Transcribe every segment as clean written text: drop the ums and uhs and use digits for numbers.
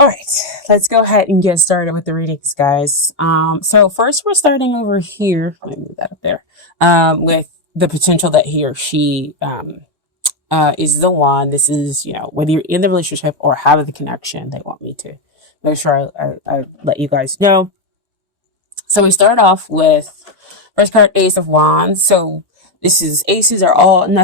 All right, let's go ahead and get started with the readings, guys. So first we're starting over here. Let me move that up there. With the potential that he or she is the one. This is, whether you're in the relationship or have the connection, they want me to make sure I let you guys know. So we start off with first card, Ace of Wands. So this is aces are always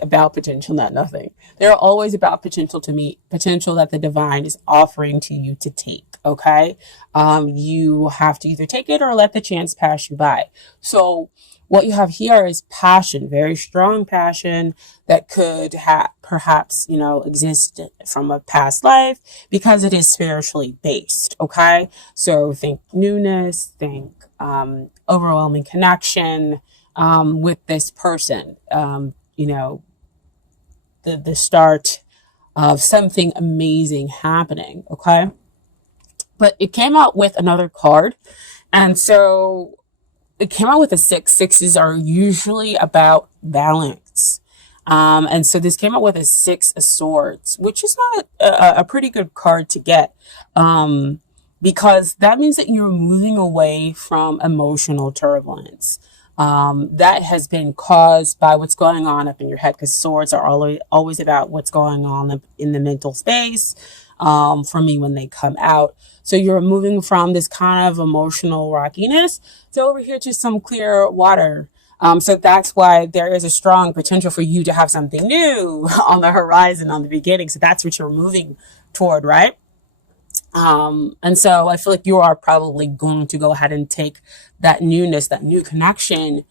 about potential, not nothing. They're always about potential to meet, potential that the divine is offering to you to take. Okay. You have to either take it or let the chance pass you by. So what you have here is passion, very strong passion that could perhaps, exist from a past life because it is spiritually based. Okay. So think newness, think, overwhelming connection, with this person, the start of something amazing happening. Okay. But it came out with another card. And so it came out with a six. Sixes are usually about balance. And so this came out with a Six of Swords, which is not a pretty good card to get. Because that means that you're moving away from emotional turbulence. That has been caused by what's going on up in your head, because swords are always about what's going on in the mental space, for me when they come out. So you're moving from this kind of emotional rockiness to over here to some clear water. So that's why there is a strong potential for you to have something new on the horizon, on the beginning. So that's what you're moving toward, right? And so I feel like you are probably going to go ahead and take that newness, that new connection,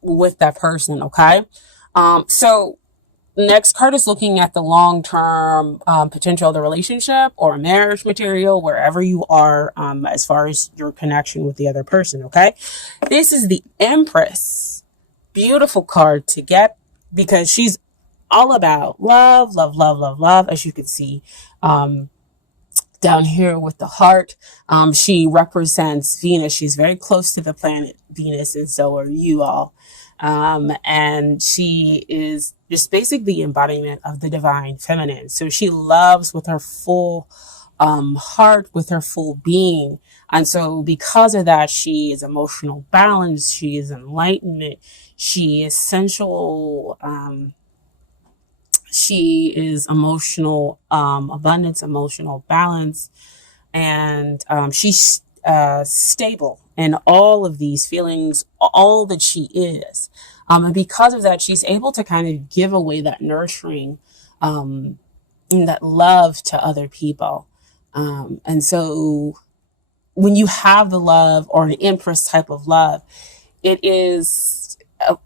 with that person. Okay. So next card is looking at the long-term, potential of the relationship or marriage material, wherever you are, as far as your connection with the other person. Okay. This is the Empress. Beautiful card to get because she's all about love, love, love, love, love, as you can see. Down here with the heart, she represents Venus. She's very close to the planet Venus, and so are you all. And she is just basically the embodiment of the divine feminine. So she loves with her full heart, with her full being. And so because of that, she is emotional balance. She is enlightenment. She is sensual. She is emotional abundance, emotional balance, and she's stable in all of these feelings, all that she is. And because of that, she's able to kind of give away that nurturing, and that love to other people. And so when you have the love or an Empress type of love, it is,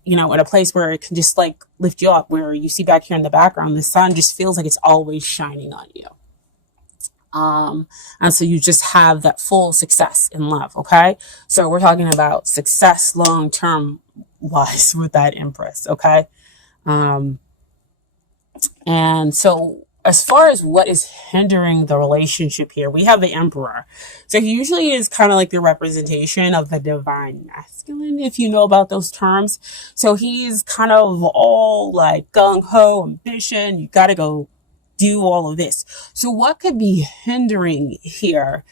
in a place where it can just like lift you up, where you see back here in the background, the sun just feels like it's always shining on you. And so you just have that full success in love. Okay. So we're talking about success long-term wise with that Empress. Okay. And so as far as what is hindering the relationship here, we have the Emperor. So he usually is kind of like the representation of the divine masculine, if you know about those terms. So he's kind of all like gung-ho, ambition. You got to go do all of this. So what could be hindering here,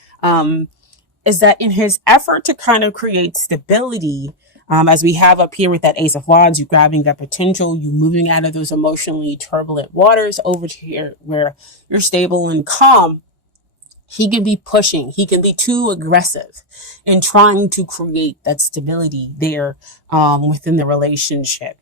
is that in his effort to kind of create stability, as we have up here with that Ace of Wands, you grabbing that potential, you moving out of those emotionally turbulent waters over to here where you're stable and calm. He can be pushing. He can be too aggressive in trying to create that stability there, within the relationship.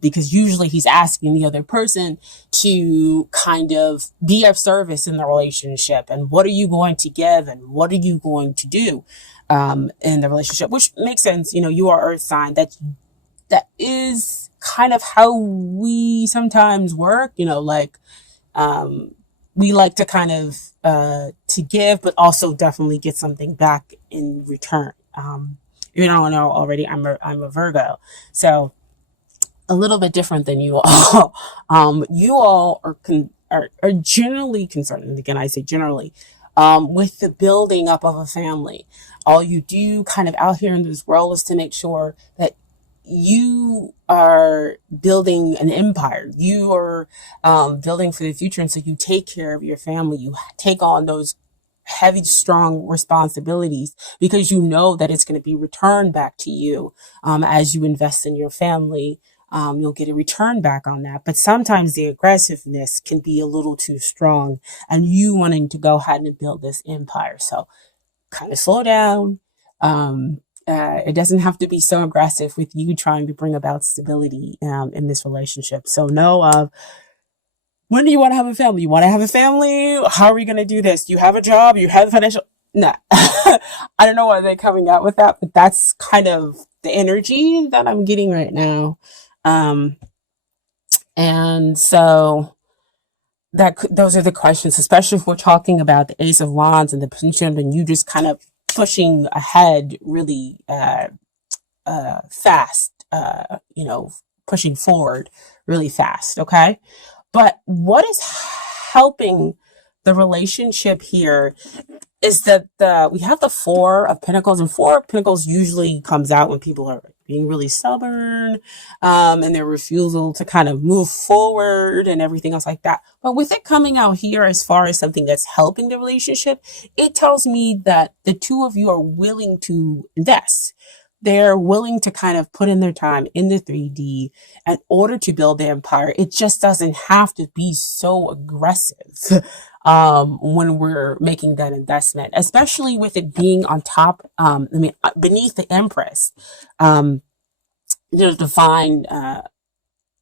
Because usually he's asking the other person to kind of be of service in the relationship. And what are you going to give? And what are you going to do, in the relationship? Which makes sense. You are Earth sign. That is kind of how we sometimes work, we like to kind of, to give, but also definitely get something back in return. You don't know already, I'm a Virgo. So, a little bit different than you all. You all are generally concerned, and again I say generally, with the building up of a family. All you do kind of out here in this world is to make sure that you are building an empire. You are building for the future. And so you take care of your family. You take on those heavy, strong responsibilities because you know that it's going to be returned back to you as you invest in your family. You'll get a return back on that. But sometimes the aggressiveness can be a little too strong and you wanting to go ahead and build this empire. So kind of slow down. It doesn't have to be so aggressive with you trying to bring about stability in this relationship. So know of when do you want to have a family? You want to have a family? How are we going to do this? Do you have a job? You have financial? Nah. I don't know why they're coming out with that, but that's kind of the energy that I'm getting right now. Um, and so those are the questions, especially if we're talking about the Ace of Wands and the Pendulum, and you just kind of pushing ahead really fast, pushing forward really fast. Okay. But what is helping the relationship here is that we have the Four of Pentacles, and Four of Pentacles usually comes out when people are being really stubborn, and their refusal to kind of move forward and everything else like that. But with it coming out here as far as something that's helping the relationship, it tells me that the two of you are willing to invest. They're willing to kind of put in their time in the 3D in order to build the empire. It just doesn't have to be so aggressive when we're making that investment, especially with it being on top, beneath the Empress, the divine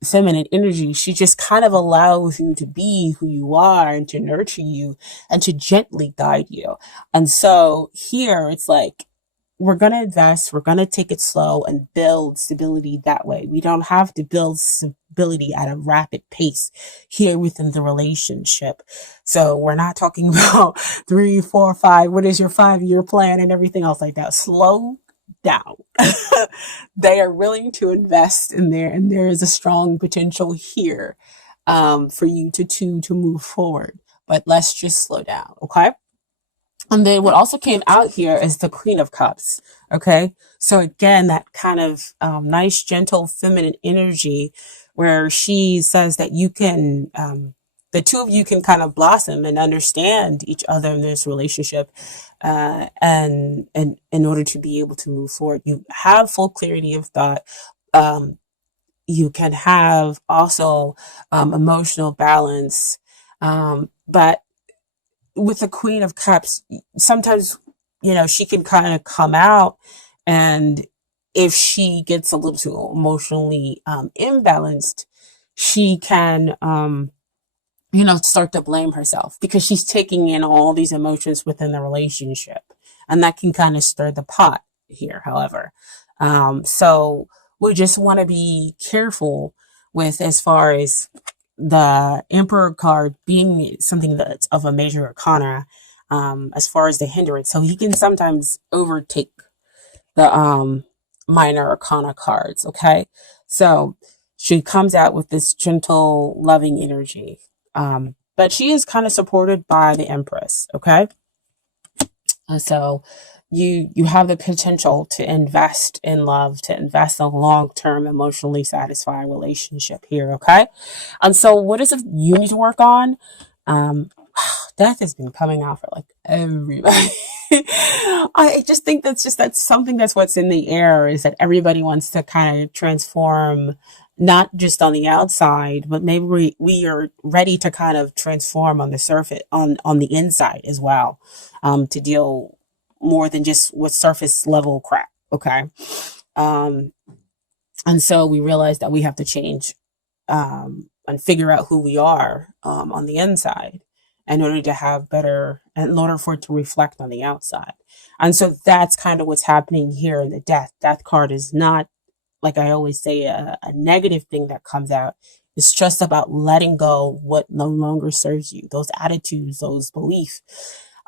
feminine energy. She just kind of allows you to be who you are and to nurture you and to gently guide you. And so here it's like, we're going to invest, we're going to take it slow and build stability that way. We don't have to build stability at a rapid pace here within the relationship. So we're not talking about 3, 4, 5. What is your 5-year plan and everything else like that? Slow down. They are willing to invest in there, and there is a strong potential here for you to move forward. But let's just slow down, okay? And then what also came out here is the Queen of Cups. Okay. So again, that kind of nice, gentle, feminine energy where she says that you can, the two of you can kind of blossom and understand each other in this relationship. And in order to be able to move forward, you have full clarity of thought. You can have also emotional balance. But with the Queen of Cups, sometimes, she can kind of come out, and if she gets a little too emotionally imbalanced, she can, start to blame herself because she's taking in all these emotions within the relationship. And that can kind of stir the pot here, however. So we just want to be careful with as far as the Emperor card being something that's of a major arcana, as far as the hindrance. So he can sometimes overtake the minor arcana cards. Okay. So she comes out with this gentle, loving energy. But she is kind of supported by the Empress. Okay. So you have the potential to invest in love, to invest in a long-term, emotionally satisfying relationship here, okay? And so what is it you need to work on? Death has been coming out for like everybody. I just think that's something that's what's in the air, is that everybody wants to kind of transform, not just on the outside, but maybe we are ready to kind of transform on the surface, on the inside as well, to deal more than just with surface level crap. Okay. And so we realize that we have to change, and figure out who we are, on the inside in order to have better, in order for it to reflect on the outside. And so that's kind of what's happening here in the death. Death card is not, like I always say, a negative thing that comes out. It's just about letting go what no longer serves you, those attitudes, those beliefs,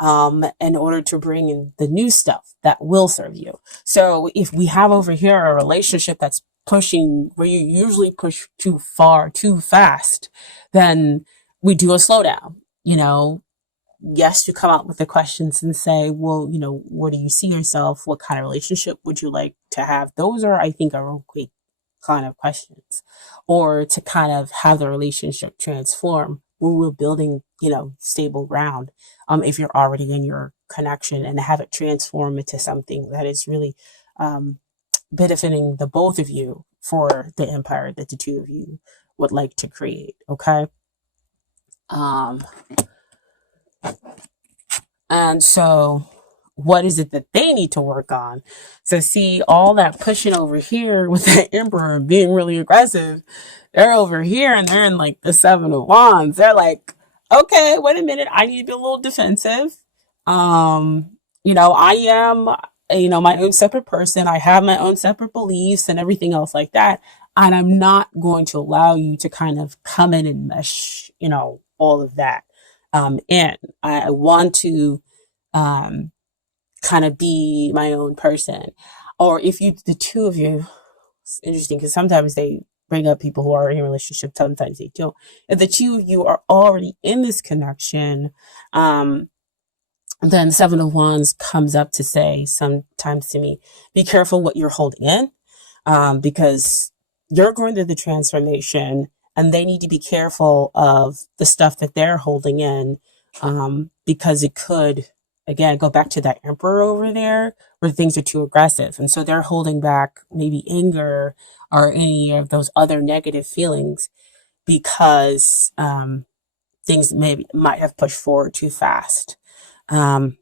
in order to bring in the new stuff that will serve you. So if we have over here a relationship that's pushing, where you usually push too far, too fast, then we do a slowdown. Yes, you come out with the questions and say, well, where do you see yourself? What kind of relationship would you like to have? Those are, I think, are okay kind of questions, or to kind of have the relationship transform when we're building, stable ground. If you're already in your connection, and have it transform into something that is really um, benefiting the both of you for the empire that the two of you would like to create. Okay. Um, and so what is it that they need to work on? So see all that pushing over here with the emperor being really aggressive. They're over here and they're in like the 7 of Wands. They're like, okay, wait a minute. I need to be a little defensive. I am, my own separate person. I have my own separate beliefs and everything else like that. And I'm not going to allow you to kind of come in and mesh, all of that in. I want to um, kind of be my own person. Or if the two of you, it's interesting because sometimes they bring up people who are in a relationship, sometimes they don't. If the two of you are already in this connection, then 7 of Wands comes up to say sometimes to me, be careful what you're holding in, because you're going through the transformation and they need to be careful of the stuff that they're holding in, because it could, again, go back to that emperor over there where things are too aggressive. And so they're holding back maybe anger or any of those other negative feelings because things might have pushed forward too fast. And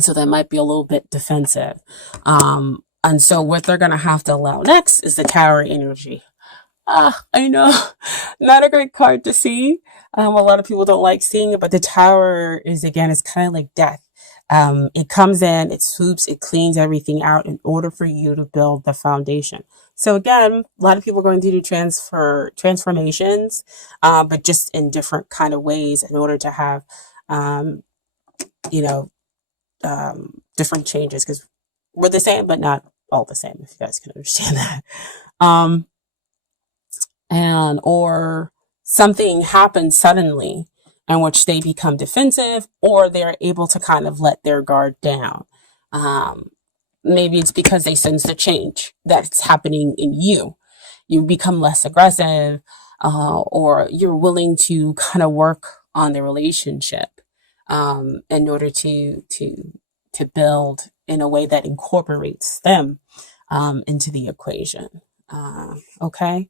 so that might be a little bit defensive. And so what they're going to have to allow next is the Tower energy. I know, not a great card to see. A lot of people don't like seeing it, but the Tower is, again, it's kind of like death. It comes in, it swoops, it cleans everything out in order for you to build the foundation. So again, a lot of people are going to do transformations, but just in different kind of ways in order to have, you know, different changes, because we're the same, but not all the same, if you guys can understand that. Or something happens suddenly in which they become defensive, or they're able to kind of let their guard down. Maybe it's because they sense the change that's happening in you. You become less aggressive, or you're willing to kind of work on the relationship in order to build in a way that incorporates them into the equation. Okay.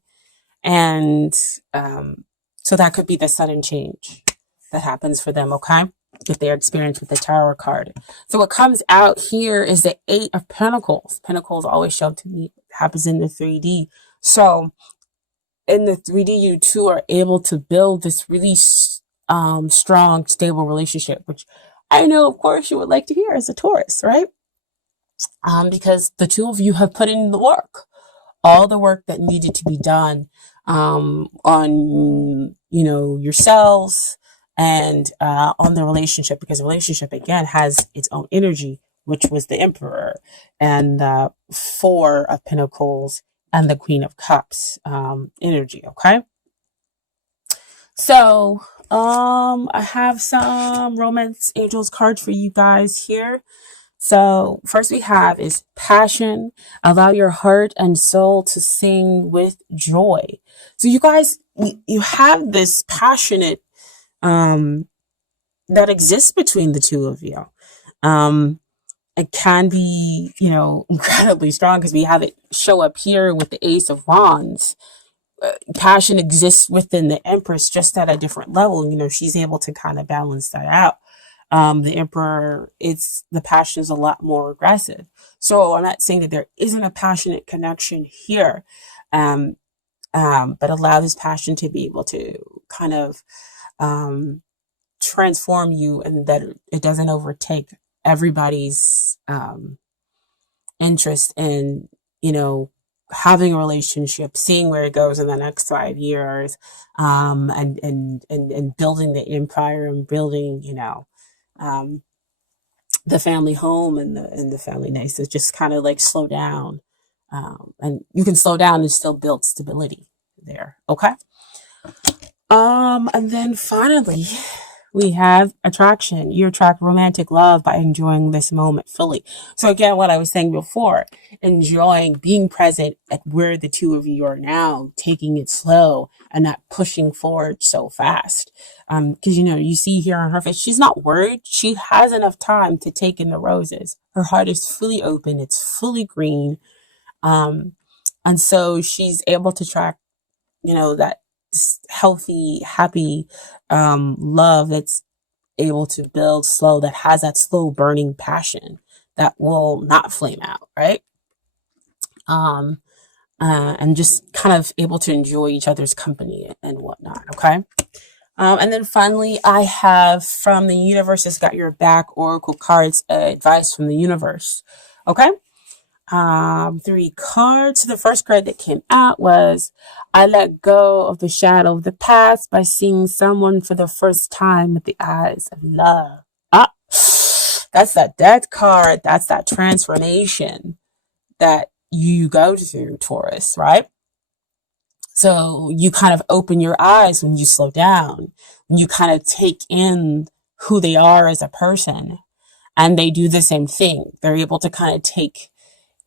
And so that could be the sudden change that happens for them, okay? If they experience with the Tower card. So what comes out here is the 8 of Pentacles. Pentacles always show to me, happens in the 3D. So in the 3D, you two are able to build this really strong, stable relationship, which I know, of course, you would like to hear as a Taurus, right? Because the two of you have put in the work, all the work that needed to be done on, yourselves and on the relationship, because the relationship, again, has its own energy, which was the Emperor and the 4 of Pentacles and the Queen of Cups energy, okay? So, I have some Romance Angels cards for you guys here. So first we have is passion. Allow your heart and soul to sing with joy. So you guys, you have this passionate, that exists between the two of you. It can be, incredibly strong because we have it show up here with the Ace of Wands. Passion exists within the Empress, just at a different level. She's able to kind of balance that out. The Emperor, the passion is a lot more aggressive. So I'm not saying that there isn't a passionate connection here, but allow this passion to be able to kind of transform you, and that it doesn't overtake everybody's interest in, having a relationship, seeing where it goes in the next 5 years, and building the empire and building, the family home and the family nice. So just kind of like slow down, and you can slow down and still build stability there. Okay. And then finally we have attraction. You attract romantic love by enjoying this moment fully. So again, what I was saying before, enjoying being present at where the two of you are now, taking it slow and not pushing forward so fast. Because you see here on her face, she's not worried. She has enough time to take in the roses. Her heart is fully open. It's fully green. Um, and so she's able to track, that healthy, happy, love that's able to build slow, that has that slow burning passion that will not flame out, right? Um, and just kind of able to enjoy each other's company and whatnot. Okay. And then finally, I have from the universe has got your back oracle cards, advice from the universe. Okay. 3 cards. The first card that came out was, I let go of the shadow of the past by seeing someone for the first time with the eyes of love. Ah, that's that death card. That's that transformation that you go through, Taurus, right? So you kind of open your eyes when you slow down, when you kind of take in who they are as a person, and they do the same thing. They're able to kind of take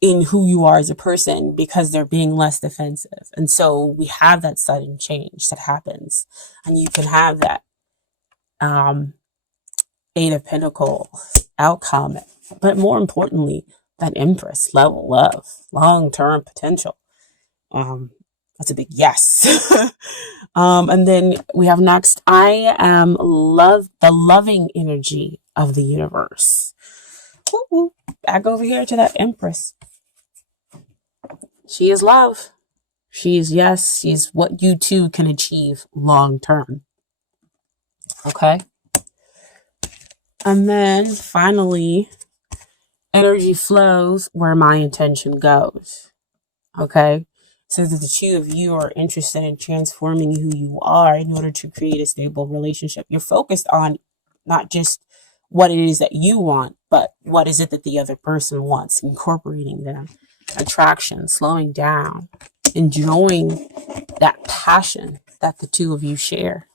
in who you are as a person because they're being less defensive. And so we have that sudden change that happens, and you can have that Eight of Pentacles outcome, but more importantly, that Empress level love, long-term potential. That's a big yes. And then we have next, I am the loving energy of the universe. Woo-woo. Back over here to that Empress. She is love. She is yes. She's what you two can achieve long term. Okay. And then finally, energy flows where my intention goes. Okay. So that the two of you are interested in transforming who you are in order to create a stable relationship. You're focused on not just what it is that you want, but what is it that the other person wants, incorporating them. Attraction, slowing down, enjoying that passion that the two of you share.